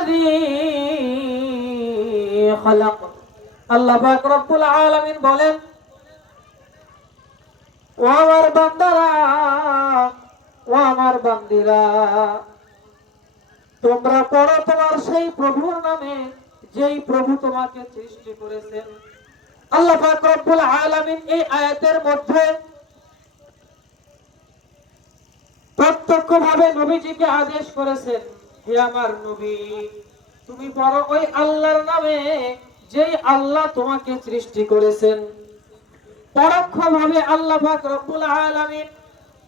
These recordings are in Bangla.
الذي خلق আল্লাহ পাক রব্বুল আলামিন বলেন, ও আমার বান্দারা, ও আমার বান্দিরা, তোমরা পড়ো তোমার সেই প্রভুর নামে যেই প্রভু তোমাকে সৃষ্টি করেছেন। আল্লাহ পাক রব্বুল আলামিন এই আয়াতের মধ্যে প্রত্যক্ষভাবে নবীজিকে আদেশ করেছেন, হে আমার নবী, তুমি পড়ো ওই আল্লাহর নামে যেই আল্লাহ তোমাকে সৃষ্টি করেছেন। পরোক্ষভাবে আল্লাহ পাক রব্বুল আলামিন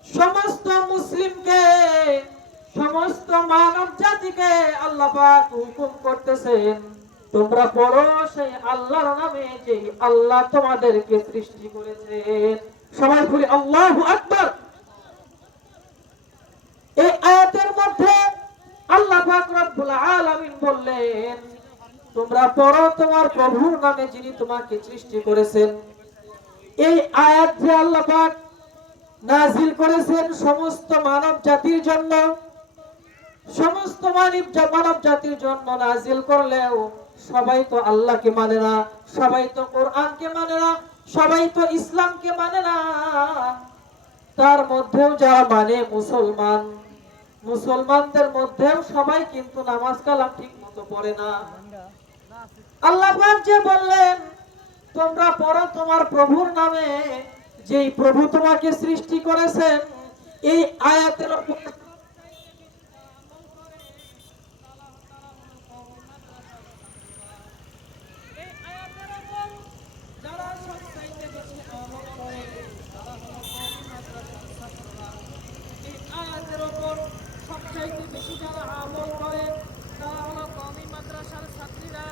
সমস্ত মুসলিমকে, সমস্ত মানব জাতিকে আল্লাহ পাক হুকুম করতেছেন, তোমরা পড়ো সেই আল্লাহর নামে যেই আল্লাহ তোমাদেরকে সৃষ্টি করেছেন। সবাই বলি আল্লাহু আকবার। এই আয়াতের মধ্যে আল্লাহ পাক রব্বুল আলামিন বললেন, তোমরা পড়ো তোমার প্রভুর নামে যিনি তোমাকে সৃষ্টি করেছেন। এই আয়াত যে আল্লাহ পাক নাযিল করেছেন সমস্ত মানব জাতির জন্য, সমস্ত মানব জাতির জন্য নাযিল করলেও সবাই তো আল্লাহকে মানে না, সবাই তো কোরআনকে মানে না, সবাই তো ইসলামকে মানে না। তার মধ্যেও যারা মানে মুসলমান, মুসলমানদের মধ্যেও সবাই কিন্তু নামাজ কালাম ঠিক মতো পড়ে না। আল্লাহ পাক যে বললেন, তোমরা পড়ো তোমার প্রভুর নামে যেই প্রভু তোমাকে সৃষ্টি করেছেন, এই আয়াতের উপর সবচাইতে বেশি যারা আমল করে তারা হলো কওমি মাদ্রাসার ছাত্রীরা।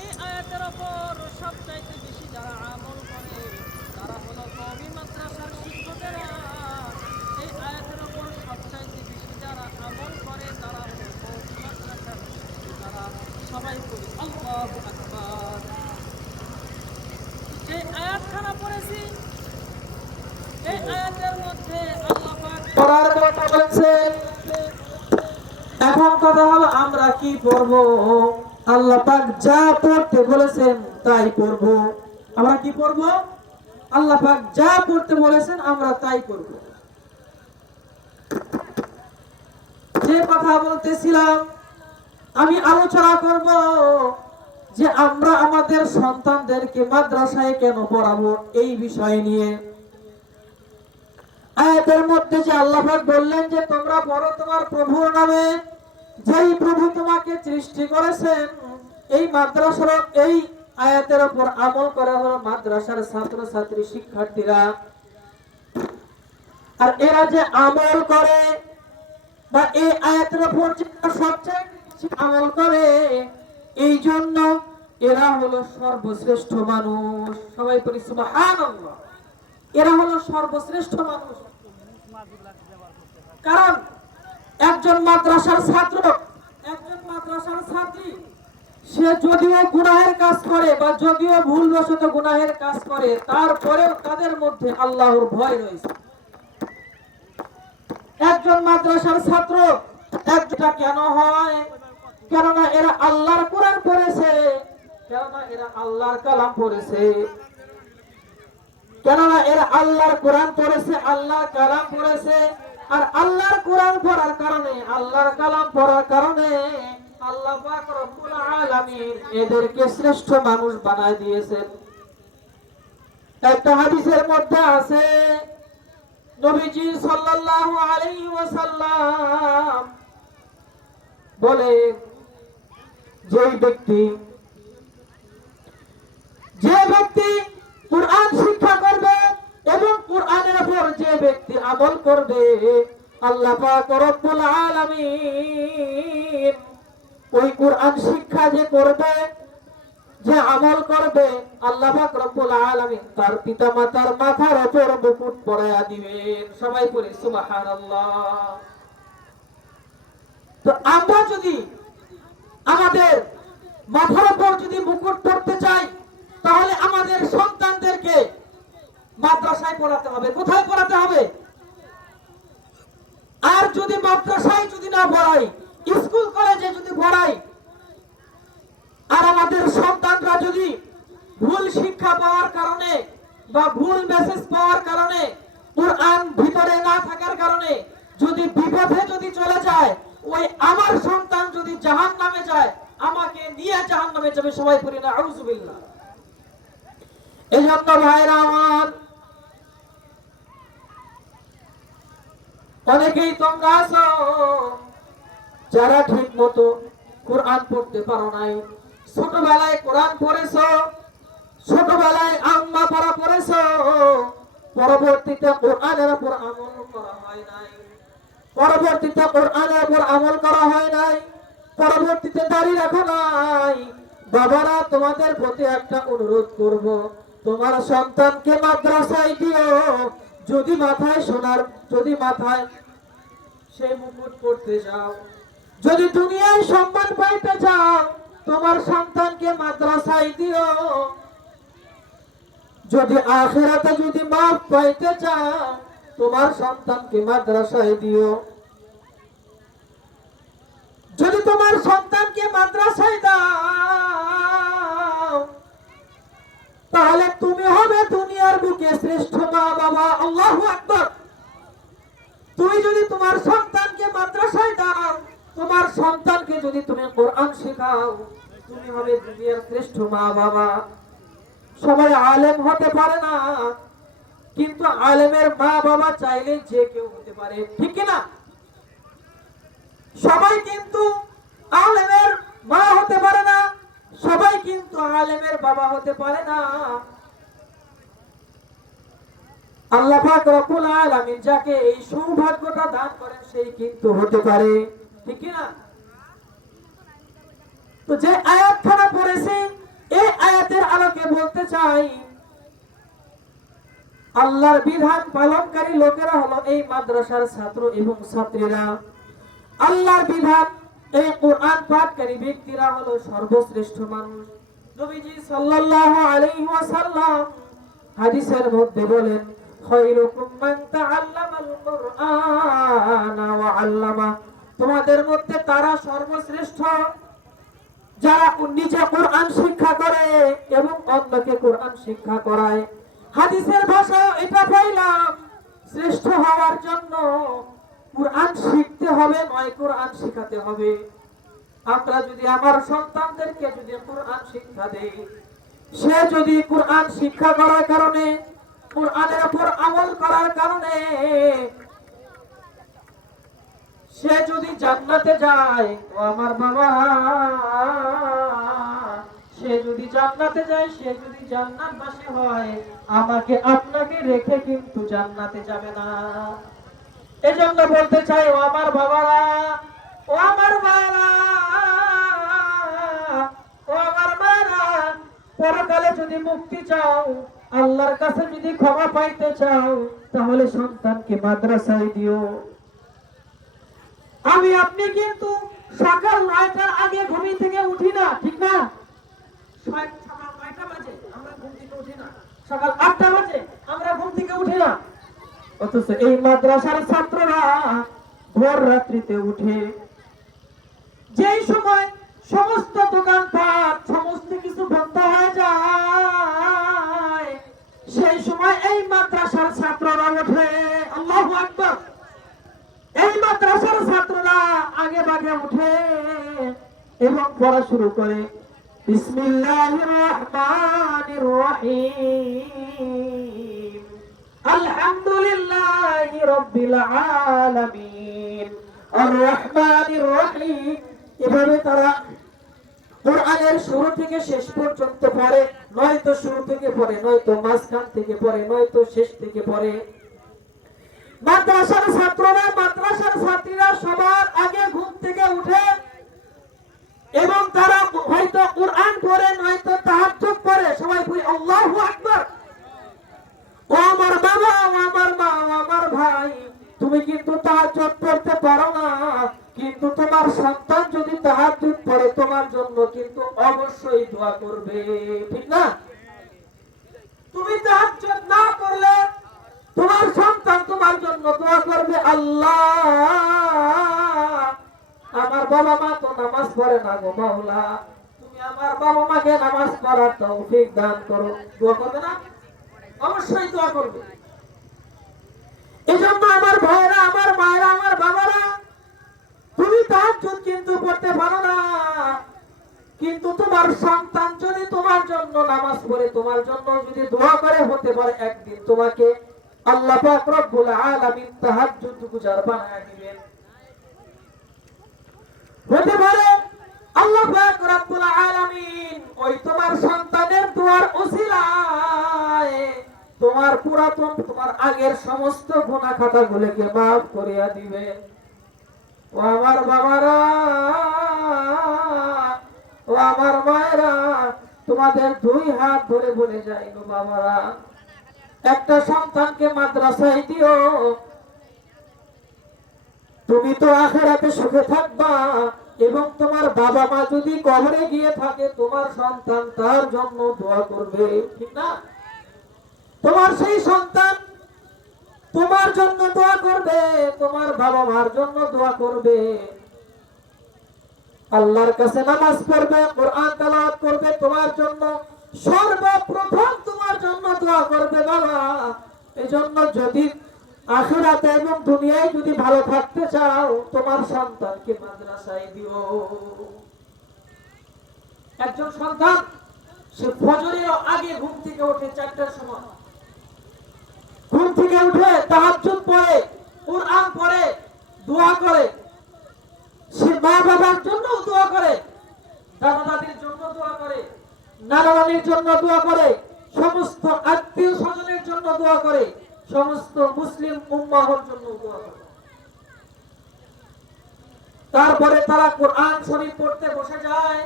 এই আয়াতের ওপর সবচাইতে বেশি যারা আমল করে তারা হলো কওমি মাদ্রাসার শিক্ষকেরা। এই আয়াতের ওপর সবচাইতে বেশি যারা আমল করে তারা হলো কওমি মাদ্রাসার শিক্ষকেরা। সবাই বলি আল্লাহু আকবার। যে আয়াতখানা পড়েছি, এই আয়াতের মধ্যে আল্লাহ পাক পড়ার কথা বলেছেন। এখন কথা হলো আমরা কি পড়ব? আল্লাহ পাক যা পড়তে বলেছেন তাই পড়ব। আমরা কি পড়ব? আল্লাহ পাক যা পড়তে বলেছেন আমরা তাই পড়ব। যে কথা বলতেছিলাম, আমি আলোচনা করব যে আমরা আমাদের সন্তানদেরকে মাদ্রাসায় কেন পড়াবো এই বিষয় নিয়ে। আয়াতের মধ্যে যে আল্লাহ পাক বললেন যে তোমরা পড়ো তোমার প্রভুর নামে যেই প্রভু তোমাকে সৃষ্টি করেছেন, এই মাদ্রাসার এই আয়াতের উপর আমল করা হলো মাদ্রাসার ছাত্র ছাত্রী শিক্ষার্থীরা। আর এরা যে আমল করে বা এই আয়াতের উপর সবচেয়ে বেশি আমল করে, এই জন্য এরা হলো সর্বশ্রেষ্ঠ মানুষ। সবাই বলি সুবহানাল্লাহ। এরা হলো সর্বশ্রেষ্ঠ মানুষ। কারণ একজন মাদ্রাসার ছাত্র, একজন মাদ্রাসার ছাত্রী, সে যদিও গুনাহের কাজ করে বা যদিও ভুলবশত গুনাহের কাজ করে, তারপরেও তাদের মধ্যে আল্লাহর ভয় রয়েছে। একজন মাদ্রাসার ছাত্র একটা কেন হয়? কেননা এরা আল্লাহর কোরআন পড়েছে, কেননা এরা আল্লাহর কালাম পড়েছে, কেননা এরা আল্লাহর কোরআন পড়েছে, আল্লাহর কালাম পড়েছে। আর আল্লাহর কোরআন পড়ার কারণে, আল্লাহর কালাম পড়ার কারণে আল্লাহ পাক রব্বুল আলামিন এদেরকে শ্রেষ্ঠ মানুষ বানায় দিয়েছেন। একটা হাদিসের মধ্যে আছে, নবীজি সাল্লাল্লাহু আলাইহি ওয়াসাল্লাম বলে, যে ব্যক্তি কুরআন শিক্ষা করবে এবং কুরআনের উপর যে ব্যক্তি আমল করবে, আল্লাহ পাক রব্বুল আলামিন ওই কুরআন শিক্ষা যে করবে, যে আমল করবে, আল্লাহ পাক রব্বুল আলামিন তার পিতামাতার মাথার উপর মুকুট পরায়া দিবেন। সবাই বলি সুবহানাল্লাহ। তো আমরা যদি আমাদের মাথার উপর যদি মুকুট পড়তে চাই, তাহলে আমাদের সন্তানদেরকে মাদ্রাসায় পড়াতে হবে। কোথায় পড়াতে হবে? আর যদি মাদ্রাসায় যদি না পড়াই, স্কুল কলেজে যদি পড়াই, শিক্ষা পাওয়ার কারণে বা ভুল মেসেজ পাওয়ার কারণে, কোরআন ভিতরে না থাকার কারণে যদি বিপথে যদি চলে যায়, ওই আমার সন্তান যদি জাহান্নামে যায়, আমাকে নিয়ে জাহান্নামে যাবে। সবাই পড়ি না আউযুবিল্লাহ। এজন্য ভাইরা আমার, অনেকেই তোমরা আছো যারা ঠিক মতো কোরআন পড়তে পারো নাই। ছোটবেলায় কোরআন পড়েছো, ছোটবেলায় আম্মা পড়া পড়েছো, পরবর্তীতে কোরআনের উপর আমল করা হয় নাই, পরবর্তীতে কোরআনের উপর আমল করা হয় নাই, পরবর্তীতে দাঁড়িয়ে রাখো নাই। বাবারা, তোমাদের প্রতি একটা অনুরোধ করব, তোমার সন্তানকে মাদ্রাসায় দিও। যদি মাথায় সোনার, যদি মাথায় সেই মুকুট পড়তে যাও, যদি দুনিয়ায় সম্মান পাইতে চাও, তোমার সন্তানকে মাদ্রাসায় দিও। যদি আখিরাতে যদি মাফ পাইতে চাও, তোমার সন্তানকে মাদ্রাসায় দিও। যদি তোমার সন্তানকে মাদ্রাসায় দাও, তাহলে তুমি হবে দুনিয়ার বুকে শ্রেষ্ঠ মা বাবা। আল্লাহু আকবার। তুমি যদি তোমার সন্তানকে মাদ্রাসায় দাও, তোমার সন্তানকে যদি তুমি কোরআন শেখাও, তুমি হবে দুনিয়ার শ্রেষ্ঠ মা বাবা। সবাই আলেম হতে পারে না, কিন্তু আলেমের মা বাবা চাইলে যে কেউ হতে পারে, ঠিক কিনা? সবাই কিন্তু আলেমের মা হতে পারে না, সবাই কিন্তু আলেমের বাবা হতে পারে না। আল্লাহ পাক রব্বুল আলামিন যাকে এই সৌভাগ্যটা দান করেন, সেই কিন্তু হতে পারে, ঠিক কিনা? তো যে আয়াতখানা পড়েছি, এই আয়াতের আলোকে বলতে চাই, আল্লাহর বিধান পালনকারী লোকেরা হলো এই মাদ্রাসার ছাত্র এবং ছাত্রীরা। আল্লাহর বিধান, এই কোরআন পাঠকারী ব্যক্তিরা হলো সর্বশ্রেষ্ঠ মানুষ। নবীজি সাল্লাল্লাহু আলাইহি ওয়াসাল্লাম হাদিসের মধ্যে বলেন, খায়রুকুম মান তাআল্লামাল কুরআনা ওয়া আল্লামা। তোমাদের মধ্যে তারা সর্বশ্রেষ্ঠ যারা নিজে কোরআন শিক্ষা করে এবং অন্যকে কোরআন শিক্ষা করায়। হাদিসের ভাষা এটা পাইলাম, শ্রেষ্ঠ হওয়ার জন্য কোরআন শিখতে হবে নয়, কোরআন শিখাতে হবে। আমরা যদি আমার সন্তানদেরকে যদি কোরআন শিক্ষা দেই, সে যদি কোরআন শিক্ষা করার কারণে, কোরআনের উপর আমল করার কারণে সে যদি জান্নাতে যায়, ও আমার বাবা, সে যদি জান্নাতে যায়, সে যদি জান্নাতবাসী হয়, আমাকে আপনাকে রেখে কিন্তু জান্নাতে যাবে না। এজন্য বলতে চাই, ও আমার বাবারা, ও আমার মায়েরা, ও আমার মায়েরা, পরকালে যদি মুক্তি চাও, আল্লাহর কাছে যদি ক্ষমা পাইতে চাও, তাহলে সন্তানকে মাদ্রাসায় দিও। আমি আপনি কিন্তু সকাল 9টার আগে ঘুম থেকে উঠি না, ঠিক না? সকাল 9টা বাজে আমরা ঘুম থেকে উঠি না, সকাল 8টা বাজে আমরা ঘুম থেকে উঠি না। অথচ এই মাদ্রাসার ছাত্ররা ভোর রাত্রিতে উঠে, যেই সময় সমস্ত দোকানপাট সমস্ত কিছু বন্ধ হয়ে যায়, সেই সময় এই মাদ্রাসার ছাত্ররা ওঠে। আল্লাহু আকবার। এই মাদ্রাসার ছাত্ররা আগে ভাগে উঠে এবং পড়া শুরু করে, বিসমিল্লাহির রহমানির রহিম, আলহামদুলিল্লাহি রাব্বিল আলামিন, আর রহমানির রহিম। এভাবে তারা কোরআনের শুরু থেকে শেষ পর্যন্ত পড়ে, নয়তো শুরু থেকে পড়ে, নয়তো মাঝখান থেকে পড়ে, নয়তো শেষ থেকে পড়ে। মাদ্রাসার ছাত্ররা, মাদ্রাসার ছাত্রীরা সবার আগে ঘুম থেকে উঠে এবং তারা হয়তো কোরআন পড়ে, নয়তো তাহাজ্জুদ পড়ে। সবাই বলি আল্লাহু আকবার। ও আমার বাবা, ও আমার মা, ও আমার ভাই, তুমি কিন্তু তাহাজ্জুদ পড়তে পারো না, কিন্তু তোমার সন্তান যদি তাহাজ্জুদ পড়ে, তোমার জন্য কিন্তু অবশ্যই দোয়া করবে, ঠিক না? তুমি তাহাজ্জুদ না পড়লে তোমার সন্তান তোমার জন্য দোয়া করবে, আল্লাহ, আমার বাবা মা তো নামাজ পড়ে না গো মাওলা, তুমি আমার বাবা মাকে নামাজ পড়ার তৌফিক দান করো। দোয়া করবে না? অবশ্যই দোয়া করবে। এজন্য আমার ভাইরা, আমার মায়েরা, আমার বাবারা, তুমি তাহাজ্জুদ কিন্তু পড়তে পারো না, কিন্তু তোমার সন্তান যদি তোমার জন্য নামাজ পড়ে, তোমার জন্য যদি দোয়া করে, হতে পারে একদিন তোমাকে আল্লাহ পাক রব্বুল আলামিন তাহাজ্জুদ গুজার বানায় দিবেন। হতে পারে আল্লাহ পাক রব্বুল আলামিন ওই তোমার সন্তানের দোয়ার উসিলায় তোমার পুরাতন, তোমার আগের সমস্ত গুনাহ খাতাগুলোকে মাফ করিয়া দিবেন। ও আমার বাবারা, ও আমার মায়েরা, তোমাদের দুই হাত ধরে বলে যাই গো বাবারা, একটা সন্তানকে মাদ্রাসায় দিও, তুমি তো আখিরাতে সুখে থাকবা। এবং তোমার বাবা মা যদি কবরে গিয়ে থাকে, তোমার সন্তান তার জন্য দোয়া করবে, ঠিক না? তোমার সেই সন্তান তোমার জন্য দোয়া করবে, তোমার বাবা মার জন্য দোয়া করবে, আল্লাহর কাছে নামাজ পড়বে, কোরআন তেলাওয়াত করবে, তোমার জন্য সর্বপ্রথম তোমার জন্য দোয়া করবে বাবা। এজন্য যদি আখিরাতে এবং দুনিয়ায় যদি ভালো থাকতে চাও, তোমার সন্তানকে মাদ্রাসায় দিও। একজন সন্তান সে ফজরের আগে ঘুম থেকে ওঠে, 4টার সময় ঘুম থেকে উঠে তাহাজ্জুদ পড়ে, কোরআন পড়ে, দোয়া করে, সে মা বাবার জন্য দোয়া করে, দাদা দাদির জন্য দোয়া করে, নানা নানির জন্য দোয়া করে, সমস্ত আত্মীয় স্বজনের জন্য দোয়া করে, সমস্ত মুসলিম উম্মাহর জন্য দোয়া করে। তারপরে তারা কোরআন শরীফ পড়তে বসে যায়।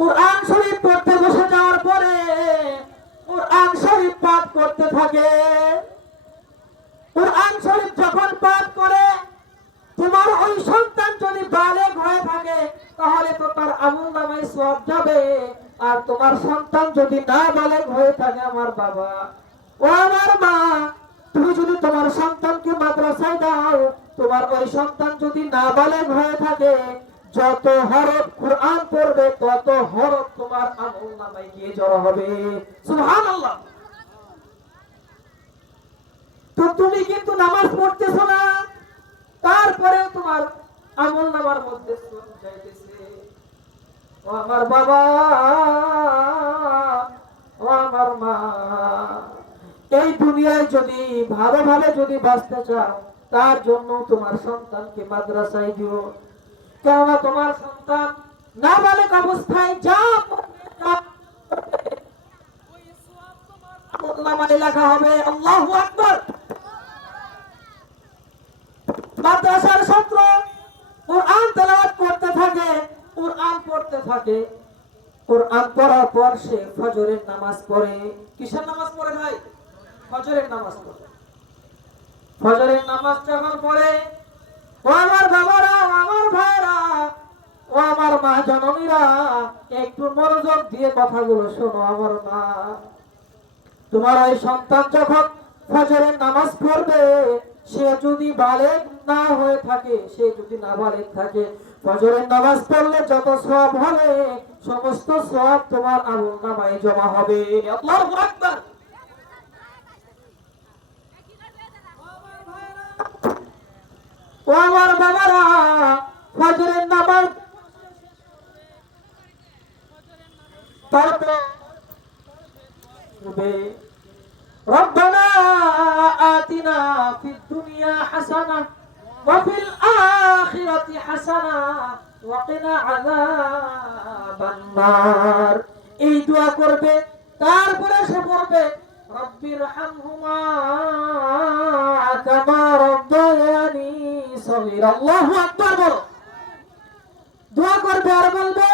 কোরআন শরীফ পড়তে বসে যাওয়ার পরে কোরআন শরীফ পাঠ করতে থাকে। কোরআন শরীফ যখন পাঠ করে, তোমার ওই সন্তান যদি বালেগ হয়ে থাকে, তাহলে তো তার আমলনামায় সওয়াব যাবে। আর তোমার সন্তান যদি না বালেগ হয়ে থাকে, আমার বাবা ও আমার মা, তুমি যদি তোমার সন্তানকে মাদ্রাসায় দাও, তোমার ওই সন্তান যদি না বালেগ হয়ে থাকে, যত হরফ কোরআন পড়বে, তত হরফ তোমার আমলনামায় গিয়ে জড়ো হবে। সুবহানাল্লাহ। তো তুমি কিন্তু নামাজ পড়তেছো না, তারপরেও তোমার আমলনামার মধ্যে সওয়াব যাইতেছে। ও আমার বাবা, ও আমার মা, এই দুনিয়ায় যদি ভালোভাবে যদি বাঁচতে চাও, তার জন্য তোমার সন্তানকে মাদ্রাসায় দিও। কেননা তোমার সন্তান নাবালেগ অবস্থায় যা আমলনামায় লেখা হবে। আল্লাহু আকবার। মাদ্রাসার ছাত্র কোরআন তেলাওয়াত করতে থাকে, কোরআন পড়তে থাকে, কোরআন পড়ার পর সে ফজরের নামাজ পড়ে। কিসের নামাজ পড়ে ভাই? ফজরের নামাজ পড়ে। ফজরের নামাজ যখন পড়ে, ও আমার বাবারা, আমার ভাইরা, ও আমার মা জননীরা, একটু মনোযোগ দিয়ে কথাগুলো শোনো। আমার মা, তোমার ওই সন্তান যখন ফজরের নামাজ পড়বে, সে যদি বালেগ না হয়ে থাকে, সে যদি না বালেগ থাকে, ফজরের নামাজ পড়লে যত সওয়াব হবে, সমস্ত সওয়াব তোমার আমলনামায় জমা হবে। আল্লাহু আকবার। ও আমার বাবারা, ফজরের নামাজ পড়বে, ربنا آتنا في الدنيا حسنة وفي الآخرة حسنة وقنا عذاب النار। এই দোয়া করবে, তারপরে সে পড়বে রব্বিরহামহুমা কামা রাব্বায়ানি সগীরা। আল্লাহু আকবার বলো। দোয়া করবে আর বলবে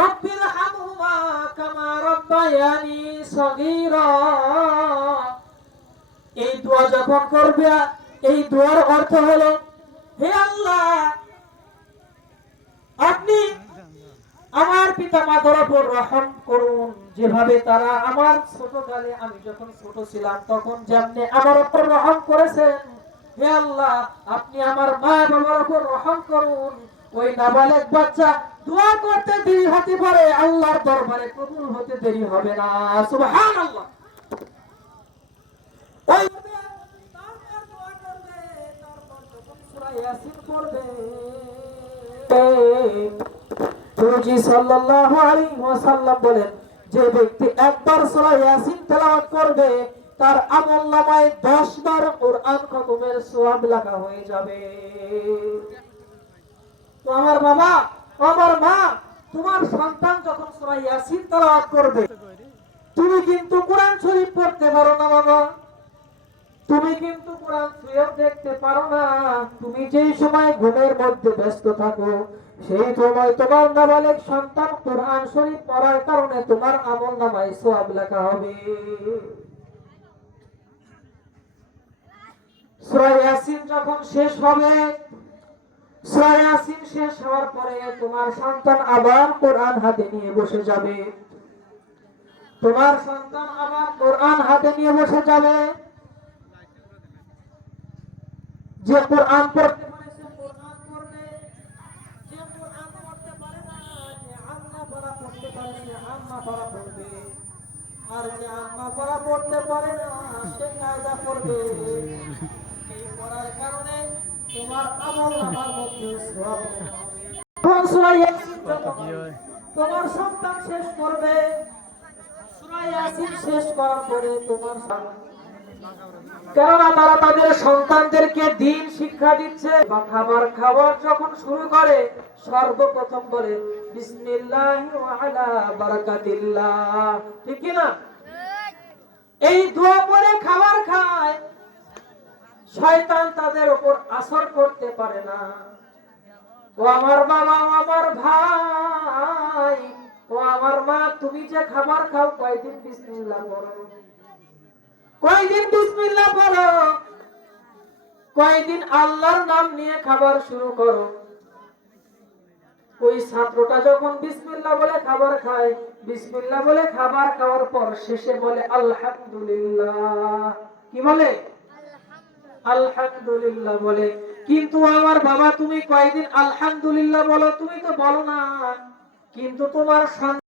রব্বিরহামহুমা কামা রাব্বায়ানি সগীরা। এই দোয়া যখন করবে, এই দোয়ার অর্থ হলো, হে আল্লাহ, আপনি আমার পিতা মাতার উপর রহম করুন, যেভাবে তারা আমার ছোটকালে, আমি যখন ছোট ছিলাম তখন যেমনি আমার উপর রহম করেছেন। হে আল্লাহ, আপনি আমার মা বাবার উপর রহম করুন, ওই নাবালেগ বাচ্চা দোয়া করতে দেরি হতে পারে, আল্লাহর দরবারে কবুল হতে দেরি হবে না। সুবহানাল্লাহ। ওই তারপর দোয়া করবে, তারপর যখন সূরা ইয়াসিন পড়বে, নবীজি সাল্লাল্লাহু আলাইহি ওয়াসাল্লাম বলেন, যে ব্যক্তি একবার সূরা ইয়াসিন তেলাওয়াত করবে তার আমলনামায় 10 বার কোরআন খতমের সওয়াব লেখা হয়ে যাবে। তো আমার বাবা, আমার মা, তোমার সন্তান যখন সূরা ইয়াসিন তেলাওয়াত করবে, তুমি কিন্তু কোরআন শরীফ পড়তে পারো না বাবা, তুমি কিন্তু কোরআন শরীফ দেখতে পারো না। তুমি যেই সময় ঘুমের মধ্যে ব্যস্ত থাকো, সেই সময় তোমার নাবালেগ সন্তান কোরআন শরীফ পড়ার কারণে তোমার আমলনামায় সওয়াব লেখা হবে। সূরা ইয়াসিন যখন শেষ হবে, সূরা ইয়াসিন শেষ হওয়ার পরে তোমার সন্তান আবার কোরআন হাতে নিয়ে বসে যাবে, তোমার সন্তান আবার কোরআন হাতে নিয়ে বসে যাবে। যে কোরআন পড়তে পারে সে কোরআন পড়বে, যে কোরআন পড়তে পারে না, যে আম্মা পড়া পড়তে পারে সে আম্মা পড়া পড়বে, আর যে আম্মা পড়া পড়তে পারে না সে কায়দা পড়বে। এই পড়ার কারণে তোমার আমলনামার মধ্যে সওয়াব হবে। সূরা ইয়াসিন তোমার সন্তান শেষ করবে, সূরা ইয়াসিন শেষ করার পরে তোমার, কেননা তারা তাদের সন্তানদেরকে দ্বীন শিক্ষা দিচ্ছে, বা খাবার খাওয়ার যখন শুরু করে সর্বপ্রথম বলে বিসমিল্লাহি ওয়া আলা বারাকাতিল্লাহ, ঠিক কি না? এই দোয়া পরে খাবার খায়, শয়তান তাদের উপর আসর করতে পারে না। ও আমার বাবা, ও আমার ভাই, ও আমার মা, তুমি যে খাবার খাও কয়দিন বিসমিল্লাহ পড়ো, কয়দিন বিসমিল্লাহ পড়ো, কয়দিন আল্লাহর নাম নিয়ে খাবার শুরু করো। ওই ছাত্রটা যখন বিসমিল্লাহ বলে খাবার খায়, বিসমিল্লাহ বলে খাবার খাওয়ার পর শেষে বলে আলহামদুলিল্লাহ, কি বলে? আলহামদুলিল্লাহ বলে। কিন্তু আমার বাবা, তুমি কয়দিন আলহামদুলিল্লাহ বলো? তুমি তো বলো না। কিন্তু তোমার